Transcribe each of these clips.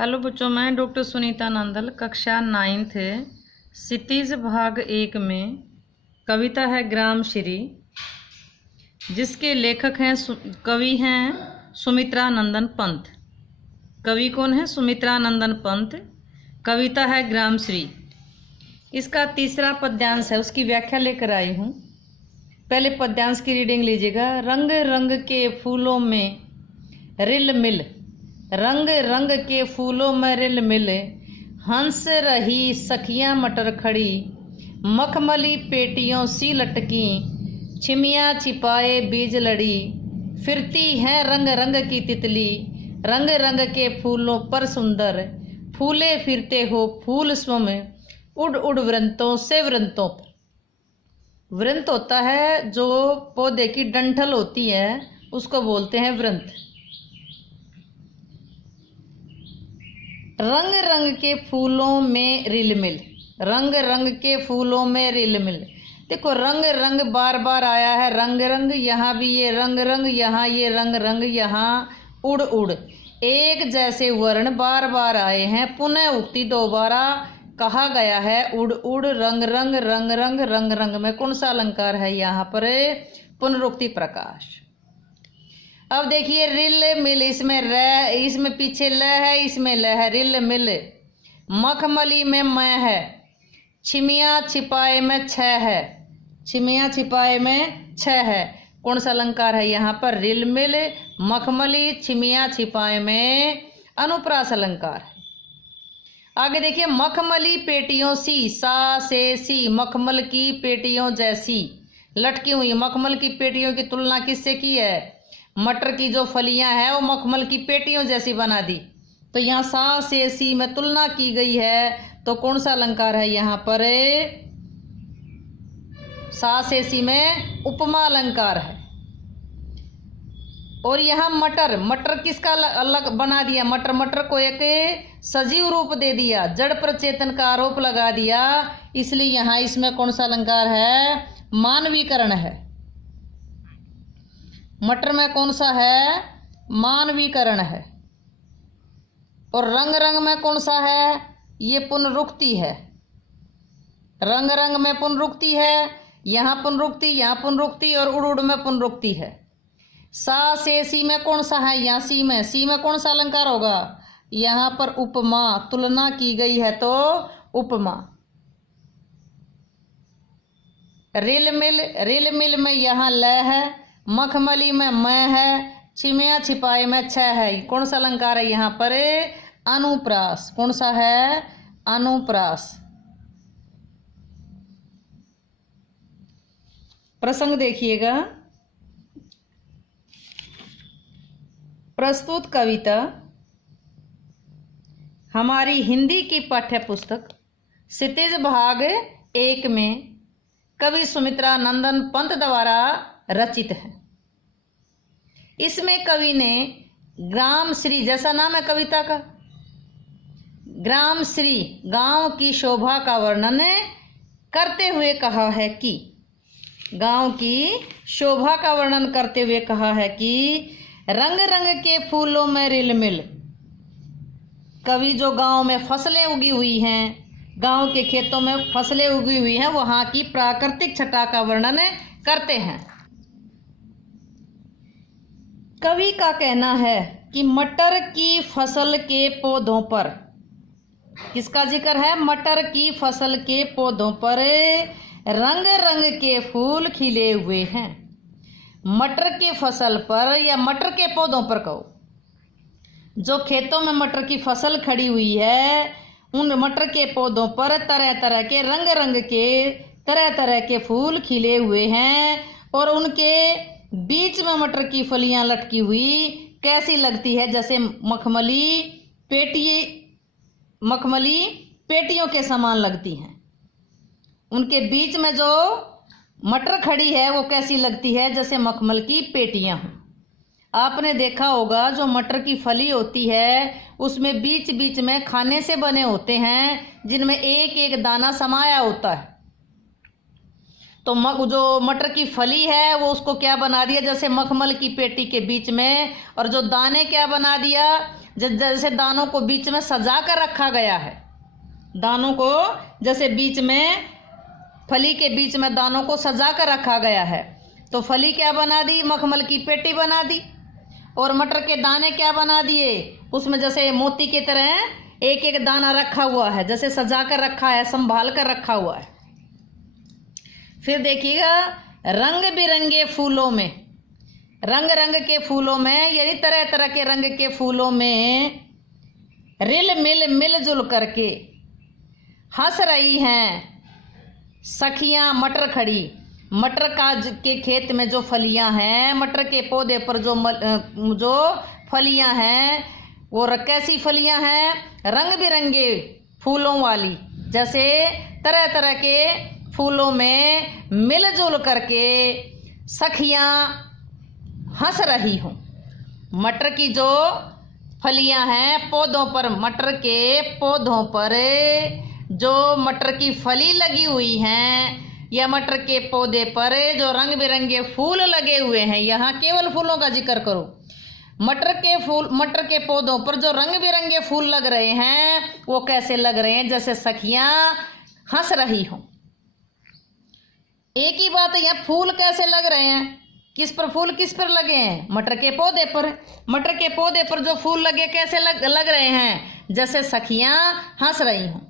Hello बच्चों, मैं doctor Sunita Nandal, कक्षा 9th क्षितिज भाग 1 में कविता है ग्राम श्री, जिसके लेखक हैं कवि हैं सुमित्रा नंदन पंत। कवि कौन है? सुमित्रा नंदन पंत। कविता है ग्राम श्री। इसका तीसरा पद्यांश है, उसकी व्याख्या लेकर आई हूँ। पहले पद्यांश की रीडिंग लीजिएगा। रंग रंग के फूलों में रिल मिल, रंग रंग के फूलों में रिल मिल, हंस रही सखियां मटर खड़ी, मखमली पेटियों सी लटकी, छिमियां छिपाए बीज लड़ी, फिरती हैं रंग रंग की तितली, रंग रंग के फूलों पर सुंदर, फूले फिरते हो फूल स्वम, उड़ उड़ वृंतों से वृंतों पर। वृंत होता है जो पौधे की डंठल होती है, उसको बोलते हैं वृंत। रंग रंग के फूलों में रिलमिल, रंग रंग के फूलों में रिलमिल। देखो, रंग रंग बार बार आया है, रंग रंग, यहाँ भी ये रंग रंग, यहाँ ये रंग रंग, यहाँ उड़ उड़, एक जैसे वर्ण बार बार आए हैं। पुनः उक्ति दोबारा कहा गया है, उड़ उड़, रंग रंग, रंग रंग, रंग रंग में कौन सा अलंकार है यहाँ पर? पुनरुक्ति प्रकाश। अब देखिए, रिल मिल, इसमें र, इसमें पीछे ल है, इसमें ल है, रिल मिल। मखमली में मैं है, छिमिया छिपाए में छ है, छिमिया छिपाए में छ है। कौन सा अलंकार है यहाँ पर? रिल मिल, मखमली, छिमिया छिपाए में अनुप्रास अलंकार है। आगे देखिए, मखमली पेटियों सी, सा से सी, मखमल की पेटियों जैसी लटकी हुई। मखमल की पेटियों की तुलना किससे की है? मटर की जो फलियां हैं वो मखमल की पेटियों जैसी बना दी। तो यहाँ सा से सी में तुलना की गई है, तो कौन सा अलंकार है यहाँ पर? सा से सी में उपमा अलंकार है। और यहाँ मटर, मटर किसका अलग बना दिया? मटर, मटर को एक सजीव रूप दे दिया, जड़ पर चेतन का आरोप लगा दिया, इसलिए यहाँ इसमें कौन सा अलंकार है? मानवीकरण है। मटर में कौन सा है? मानवीकरण है। और रंग रंग में कौन सा है? ये पुनरुक्ति है। रंग रंग में पुनरुक्ति है, यहाँ पुनरुक्ति, यहाँ पुनरुक्ति, और उड़ उड़ में पुनरुक्ति है। सा से सी में कौन सा है? यहाँ सी में, सी में कौन सा अलंकार होगा? यहाँ पर उपमा, तुलना की गई है तो उपमा। रिल मिल, रिल मिल में यहाँ ल है, मखमली में मैं है, छिमिया छिपाए में छ है। कौन सा अलंकार है यहाँ पर? अनुप्रास। कौन सा है? अनुप्रास। प्रसंग देखिएगा। प्रस्तुत कविता हमारी हिंदी की पाठ्य पुस्तक क्षितिज भाग 1 में कवि सुमित्रा नंदन पंत द्वारा रचित है। इसमें कवि ने ग्राम श्री, जैसा नाम है कविता का, ग्राम श्री, गांव की शोभा का वर्णन करते हुए कहा है कि, गांव की शोभा का वर्णन करते हुए कहा है कि रंग रंग के फूलों में रिलमिल। कवि जो गांव में फसलें उगी हुई हैं, गांव के खेतों में फसलें उगी हुई हैं, वहां की प्राकृतिक छटा का वर्णन करते हैं। कवि का कहना है कि मटर की फसल के पौधों पर, किसका जिक्र है? मटर की फसल के पौधों पर रंग रंग के फूल खिले हुए हैं। मटर के फसल पर या मटर के पौधों पर कहो, जो खेतों में मटर की फसल खड़ी हुई है, उन मटर के पौधों पर तरह तरह के रंग रंग के, तरह तरह के फूल खिले हुए हैं। और उनके बीच में मटर की फलियां लटकी हुई कैसी लगती है? जैसे मखमली पेटियों के समान लगती हैं। उनके बीच में जो मटर खड़ी है वो कैसी लगती है? जैसे मखमल की पेटियां हों। आपने देखा होगा, जो मटर की फली होती है उसमें बीच बीच में खाने से बने होते हैं, जिनमें एक एक दाना समाया होता है। तो जो मटर की फली है वो उसको क्या बना दिया? जैसे मखमल की पेटी के बीच में। और जो दाने क्या बना दिया? जैसे दानों को बीच में सजा कर रखा गया है, दानों को जैसे बीच में, फली के बीच में दानों को सजा कर रखा गया है। तो फली क्या बना दी, मखमल की पेटी बना दी। और मटर के दाने क्या बना दिए, उसमें जैसे मोती की तरह एक एक दाना रखा हुआ है, जैसे सजा कर रखा है, संभाल कर रखा हुआ है। फिर देखिएगा, रंग बिरंगे फूलों में, रंग रंग के फूलों में, यानी तरह तरह के रंग के फूलों में रिल मिल मिलजुल करके हंस रही हैं सखियां मटर खड़ी। मटर के खेत में जो फलियां हैं, मटर के पौधे पर जो फलियां हैं, वो कैसी फलियां हैं, रंग बिरंगे फूलों वाली, जैसे तरह तरह के फूलों में मिलजुल करके सखियां हंस रही हूँ। मटर की जो फलियां हैं पौधों पर, मटर के पौधों पर जो मटर की फली लगी हुई हैं, या मटर के पौधे पर जो रंग बिरंगे फूल लगे हुए हैं, यहाँ केवल फूलों का जिक्र करो। मटर के पौधों पर जो रंग बिरंगे फूल लग रहे हैं, वो कैसे लग रहे हैं, जैसे सखियां हंस रही हों। एक ही बात है, यहाँ फूल कैसे लग रहे हैं, किस पर फूल किस पर लगे हैं, मटर के पौधे पर। मटर के पौधे पर जो फूल लगे कैसे लग रहे हैं, जैसे सखियां हंस रही हों।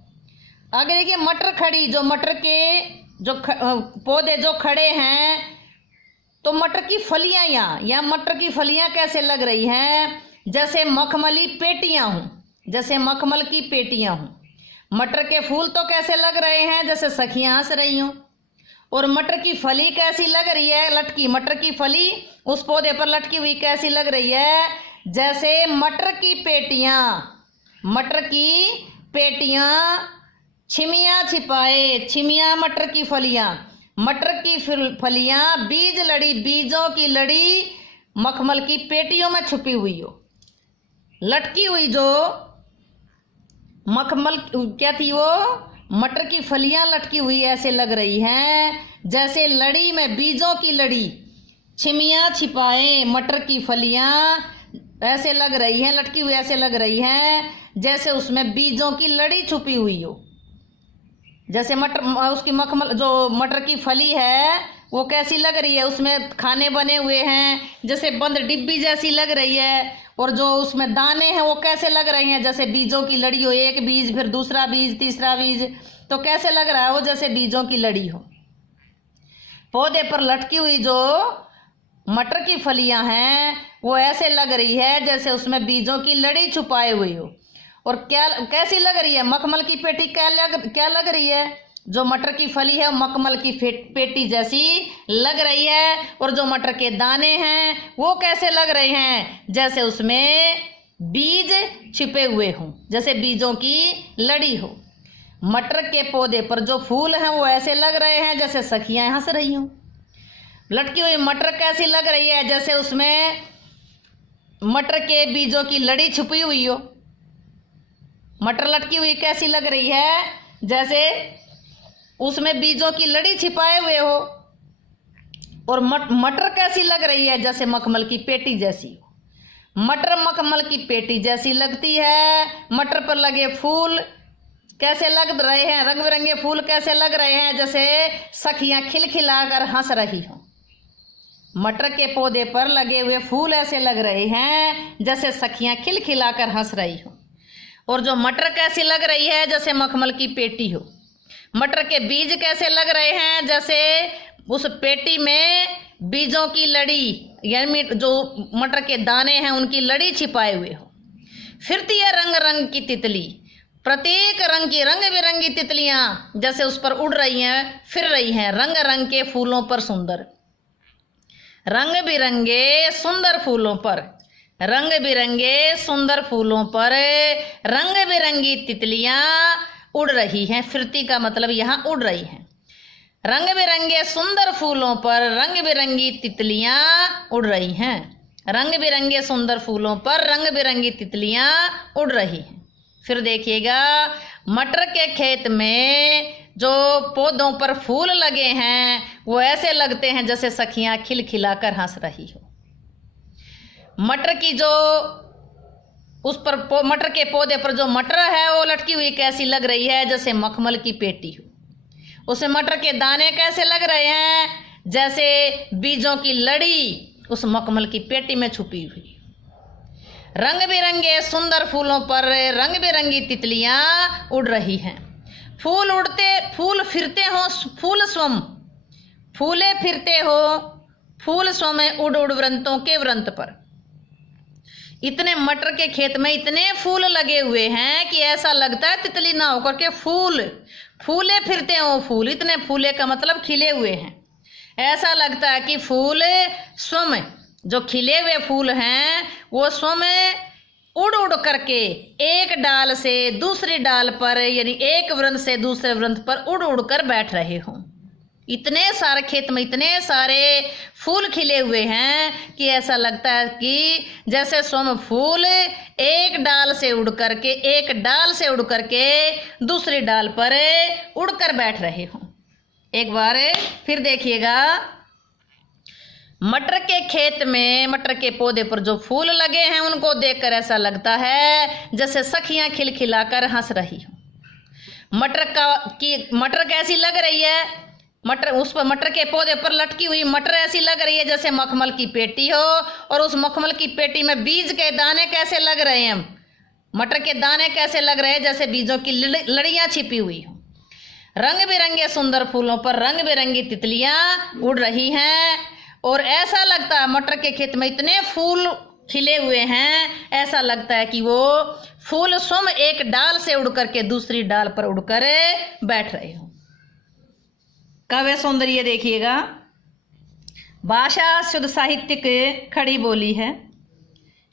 आगे देखिए, मटर खड़ी, जो मटर के जो पौधे जो खड़े हैं, तो मटर की फलियां या मटर की फलियां कैसे लग रही हैं, जैसे मखमली पेटियां हों, जैसे मखमल की पेटियां हों। मटर के फूल तो कैसे लग रहे हैं, जैसे सखियां हंस रही हों। और मटर की फली कैसी लग रही है, लटकी, मटर की फली उस पौधे पर लटकी हुई कैसी लग रही है, जैसे मटर की पेटियां छिमियां छिपाए, छिमियां मटर की फलियां, मटर की फलियां बीज लड़ी, बीजों की लड़ी मखमल की पेटियों में छुपी हुई हो। लटकी हुई जो मखमल क्या थी, वो मटर की फलियां लटकी हुई ऐसे लग रही हैं, जैसे लड़ी में बीजों की लड़ी, छिमियां छिपाए मटर की फलियां ऐसे लग रही हैं, लटकी हुई ऐसे लग रही हैं, जैसे उसमें बीजों की लड़ी छुपी हुई हो। जैसे उसकी मखमल जो मटर की फली है वो कैसी लग रही है, उसमें खाने बने हुए हैं, जैसे बंद डिब्बी जैसी लग रही है। और जो उसमें दाने हैं वो कैसे लग रहे हैं, जैसे बीजों की लड़ी हो, एक बीज फिर दूसरा बीज तीसरा बीज, तो कैसे लग रहा है वो, जैसे बीजों की लड़ी हो। पौधे पर लटकी हुई जो मटर की फलियां हैं वो ऐसे लग रही है जैसे उसमें बीजों की लड़ी छुपाए हुई हो। और क्या कैसी लग रही है, मखमल की पेटी क्या लग रही है, जो मटर की फली है मखमल की पेटी जैसी लग रही है। और जो मटर के दाने हैं वो कैसे लग रहे हैं, जैसे उसमें बीज छिपे हुए हों, जैसे बीजों की लड़ी हो। मटर के पौधे पर जो फूल हैं वो ऐसे लग रहे हैं जैसे सखियां हंस रही हों। लटकी हुई मटर कैसी लग रही है, जैसे उसमें मटर के बीजों की लड़ी छुपी हुई हो। मटर लटकी हुई कैसी लग रही है, जैसे उसमें बीजों की लड़ी छिपाए हुए हो। और मटर कैसी लग रही है, जैसे मखमल की पेटी जैसी हो। मटर मखमल की पेटी जैसी लगती है। मटर पर लगे फूल कैसे लग रहे हैं, रंग बिरंगे फूल कैसे लग रहे हैं, जैसे सखियां खिलखिलाकर हंस रही हों। मटर के पौधे पर लगे हुए फूल ऐसे लग रहे हैं जैसे सखियां खिलखिलाकर हंस रही हों। और जो मटर कैसी लग रही है, जैसे मखमल की पेटी हो। मटर के बीज कैसे लग रहे हैं, जैसे उस पेटी में बीजों की लड़ी, यानी जो मटर के दाने हैं उनकी लड़ी छिपाए हुए हो। फिरती है रंग रंग की तितली, प्रत्येक रंग की रंग बिरंगी तितलियां जैसे उस पर उड़ रही हैं, फिर रही हैं रंग रंग के फूलों पर सुंदर, रंग बिरंगे सुंदर फूलों पर, रंग बिरंगे सुंदर फूलों पर रंग बिरंगी तितलियां उड़ रही हैं। फिरती का मतलब यहाँ उड़ रही हैं। रंग बिरंगे सुंदर फूलों पर रंग बिरंगी तितलियां उड़ रही हैं। रंग बिरंगे सुंदर फूलों पर रंग बिरंगी तितलियां उड़ रही हैं। फिर देखिएगा, मटर के खेत में जो पौधों पर फूल लगे हैं वो ऐसे लगते हैं जैसे सखियां खिलखिलाकर हंस रही हो। मटर की जो उस पर मटर के पौधे पर जो मटर है वो लटकी हुई कैसी लग रही है, जैसे मखमल की पेटी हो। उसमें मटर के दाने कैसे लग रहे हैं, जैसे बीजों की लड़ी उस मखमल की पेटी में छुपी हुई। रंग बिरंगे सुंदर फूलों पर रंग बिरंगी तितलियां उड़ रही हैं। फूल उड़ते, फूल फिरते हो, फूल स्वयं फूले फिरते हो, फूल स्वयं उड़ उड़ वृंतों के वृंत पर। इतने मटर के खेत में इतने फूल लगे हुए हैं कि ऐसा लगता है तितली ना होकर के फूल फूले फिरते हो। फूल इतने फूले का मतलब खिले हुए हैं। ऐसा लगता है कि फूल स्वयं, जो खिले हुए फूल हैं वो स्वयं उड़ उड़ करके एक डाल से दूसरी डाल पर, यानी एक वृंत से दूसरे वृंत पर उड़ उड़ कर बैठ रहे हों। इतने सारे खेत में इतने सारे फूल खिले हुए हैं कि ऐसा लगता है कि जैसे स्वयं फूल एक डाल से उड़ करके दूसरी डाल पर उड़कर बैठ रहे हों। एक बार फिर देखिएगा, मटर के खेत में मटर के पौधे पर जो फूल लगे हैं उनको देखकर ऐसा लगता है जैसे सखियां खिलखिलाकर हंस रही हो। मटर कैसी लग रही है, उस पर मटर के पौधे पर लटकी हुई मटर ऐसी लग रही है जैसे मखमल की पेटी हो, और उस मखमल की पेटी में बीज के दाने कैसे लग रहे हैं, मटर के दाने कैसे लग रहे हैं जैसे बीजों की लड़ियां छिपी हुई हो। रंग बिरंगे सुंदर फूलों पर रंग बिरंगी तितलियां उड़ रही हैं, और ऐसा लगता है मटर के खेत में इतने फूल खिले हुए हैं, ऐसा लगता है कि वो फूल स्वयं एक डाल से उड़ करके दूसरी डाल पर उड़कर बैठ रहे हो। काव्य सौंदर्य देखिएगा, भाषा शुद्ध साहित्यिक खड़ी बोली है,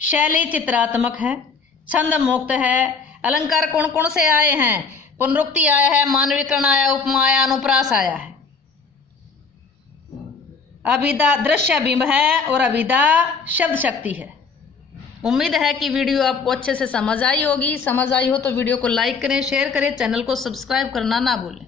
शैली चित्रात्मक है, छंद मुक्त है, अलंकार कौन कौन से आए हैं, पुनरुक्ति आया है, मानवीकरण आया, उपमा आया, अनुप्रास आया है, अभिधा दृश्य बिंब है और अभिधा शब्द शक्ति है। उम्मीद है कि वीडियो आपको अच्छे से समझ आई होगी। समझ आई हो तो वीडियो को लाइक करें, शेयर करें, चैनल को सब्सक्राइब करना ना भूलें।